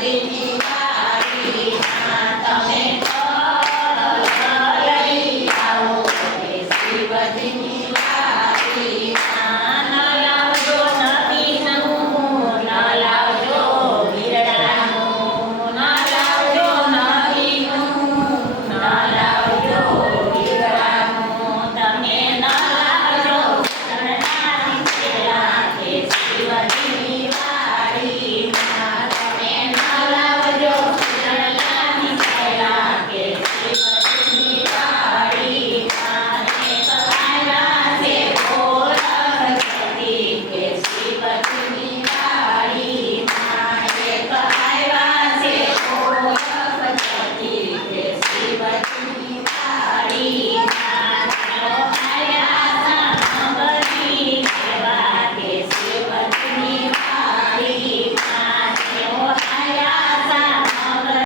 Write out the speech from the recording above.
Thank you.